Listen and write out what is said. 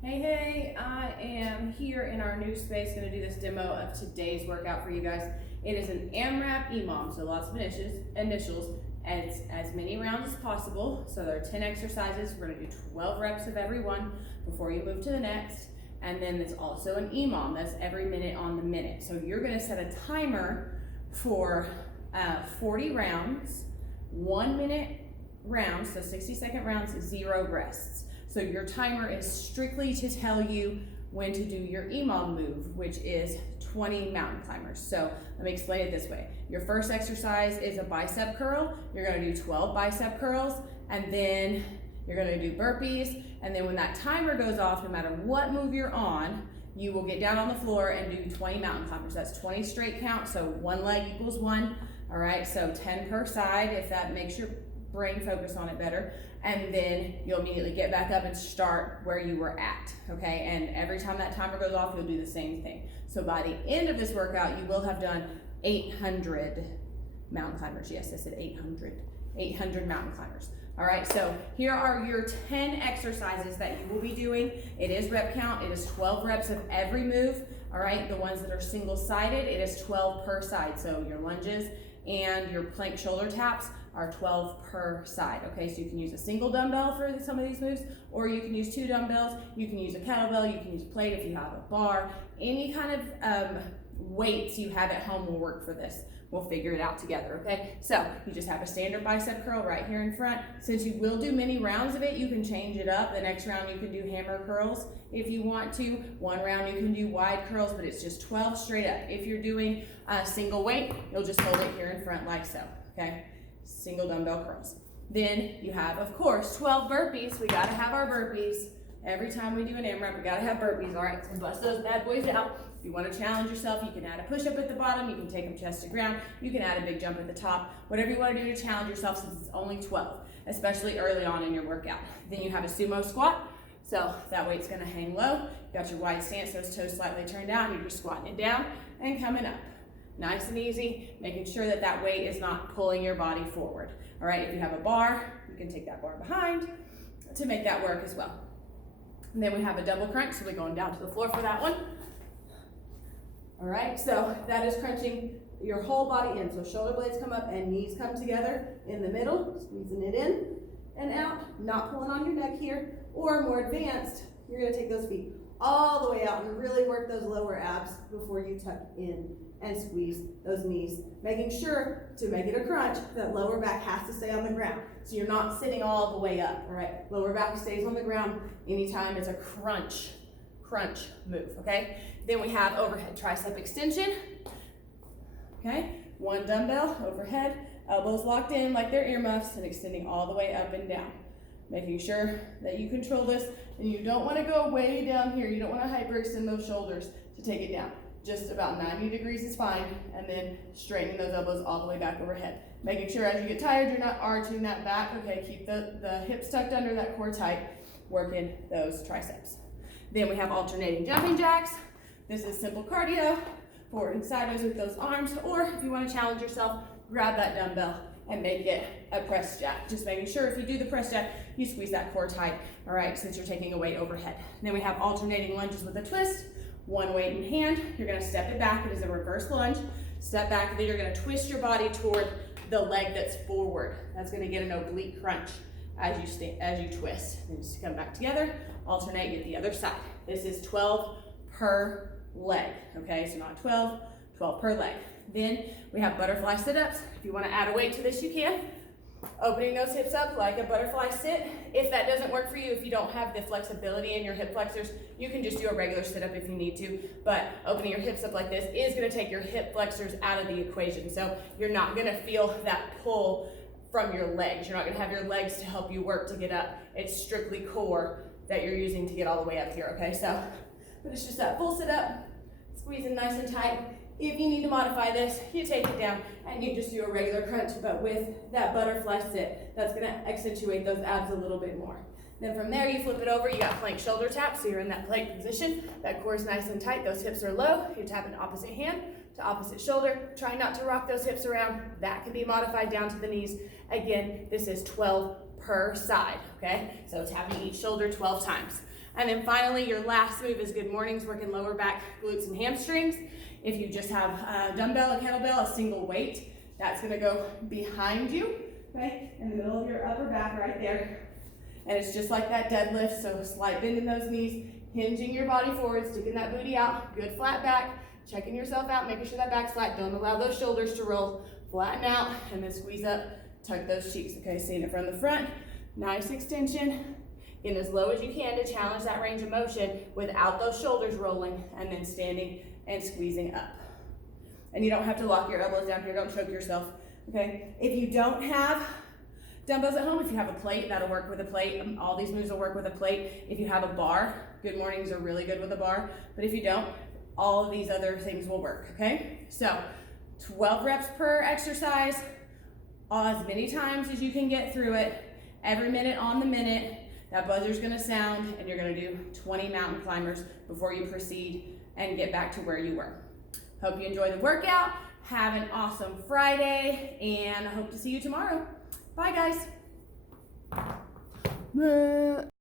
Hey, I am here in our new space, going to do this demo of today's workout for you guys. It is an AMRAP EMOM, so lots of initials, and as many rounds as possible. So there are 10 exercises. We're going to do 12 reps of every one before you move to the next. And then there's also an EMOM, that's every minute on the minute. So you're going to set a timer for 40 rounds, 1 minute rounds, so 60-second rounds, 0 rests. So your timer is strictly to tell you when to do your EMOM move, which is 20 mountain climbers. So let me explain it this way. Your first exercise is a bicep curl. You're gonna do 12 bicep curls, and then you're gonna do burpees. And then when that timer goes off, no matter what move you're on, you will get down on the floor and do 20 mountain climbers. That's 20 straight count, so one leg equals 1. All right, so 10 per side, if that makes your brain focus on it better. And then you'll immediately get back up and start where you were at, okay? And every time that timer goes off, you'll do the same thing. So by the end of this workout, you will have done 800 mountain climbers. Yes, I said 800 mountain climbers. All right, so here are your 10 exercises that you will be doing. It is rep count, it is 12 reps of every move. All right, the ones that are single-sided, it is 12 per side. So your lunges and your plank shoulder taps are 12 per side, okay? So you can use a single dumbbell for some of these moves, or you can use 2 dumbbells, you can use a kettlebell, you can use a plate if you have a bar. Any kind of weights you have at home will work for this. We'll figure it out together, okay? So you just have a standard bicep curl right here in front. Since you will do many rounds of it, you can change it up. The next round you can do hammer curls if you want to. One round you can do wide curls, but it's just 12 straight up. If you're doing a single weight, you'll just hold it here in front like so, okay? Single dumbbell curls. Then you have, of course, 12 burpees. We gotta have our burpees. Every time we do an AMRAP, we gotta have burpees, all right? So bust those bad boys out. If you wanna challenge yourself, you can add a push-up at the bottom, you can take them chest to ground, you can add a big jump at the top, whatever you wanna do to challenge yourself since it's only 12, especially early on in your workout. Then you have a sumo squat. So that weight's gonna hang low. You got your wide stance, those toes slightly turned down, you're just squatting it down and coming up. Nice and easy, making sure that that weight is not pulling your body forward. All right, if you have a bar, you can take that bar behind to make that work as well. And then we have a double crunch, so we're going down to the floor for that one. All right, so that is crunching your whole body in. So shoulder blades come up and knees come together in the middle, squeezing it in and out, not pulling on your neck here. Or more advanced, you're gonna take those feet all the way out and really work those lower abs before you tuck in and squeeze those knees, making sure to make it a crunch that lower back has to stay on the ground. So you're not sitting all the way up, all right? Lower back stays on the ground anytime it's a crunch move, okay? Then we have overhead tricep extension, okay? 1 dumbbell overhead, elbows locked in like they're earmuffs and extending all the way up and down. Making sure that you control this, and you don't wanna go way down here. You don't wanna hyperextend those shoulders to take it down. Just about 90 degrees is fine, and then straightening those elbows all the way back overhead. Making sure as you get tired, you're not arching that back, okay? Keep the hips tucked under, that core tight, working those triceps. Then we have alternating jumping jacks. This is simple cardio, forward and sideways with those arms, or if you wanna challenge yourself, grab that dumbbell and make it a press jack. Just making sure if you do the press jack, you squeeze that core tight, all right, since you're taking a weight overhead. Then we have alternating lunges with a twist. 1 weight in hand, you're gonna step it back, it is a reverse lunge. Step back, then you're gonna twist your body toward the leg that's forward. That's gonna get an oblique crunch as you twist. Then just come back together, alternate, get the other side. This is 12 per leg, okay? So not 12, 12 per leg. Then we have butterfly sit-ups. If you wanna add a weight to this, you can. Opening those hips up like a butterfly sit. If that doesn't work for you, if you don't have the flexibility in your hip flexors, you can just do a regular sit-up if you need to, but opening your hips up like this is gonna take your hip flexors out of the equation. So you're not gonna feel that pull from your legs. You're not gonna have your legs to help you work to get up. It's strictly core that you're using to get all the way up here, okay? So, but it's just that full sit-up, squeezing nice and tight. If you need to modify this, you take it down and you just do a regular crunch, but with that butterfly sit. That's gonna accentuate those abs a little bit more. Then from there, you flip it over, you got plank shoulder tap, so you're in that plank position. That core is nice and tight, those hips are low. You tap an opposite hand to opposite shoulder. Try not to rock those hips around. That can be modified down to the knees. Again, this is 12 per side, okay? So tapping each shoulder 12 times. And then finally, your last move is good mornings, working lower back, glutes, and hamstrings. If you just have a dumbbell, a kettlebell, a single weight, that's gonna go behind you, okay? In the middle of your upper back right there. And it's just like that deadlift, so slight bend in those knees, hinging your body forward, sticking that booty out, good flat back, checking yourself out, making sure that back's flat. Don't allow those shoulders to roll. Flatten out, and then squeeze up, tuck those cheeks, okay? Seeing it from the front, nice extension. In as low as you can to challenge that range of motion without those shoulders rolling, and then standing and squeezing up. And you don't have to lock your elbows down here, don't choke yourself, okay? If you don't have dumbbells at home, if you have a plate, that'll work with a plate. All these moves will work with a plate. If you have a bar, good mornings are really good with a bar, but if you don't, all of these other things will work, okay? So 12 reps per exercise, as many times as you can get through it, every minute on the minute. That buzzer's gonna sound, and you're gonna do 20 mountain climbers before you proceed and get back to where you were. Hope you enjoy the workout. Have an awesome Friday, and I hope to see you tomorrow. Bye, guys.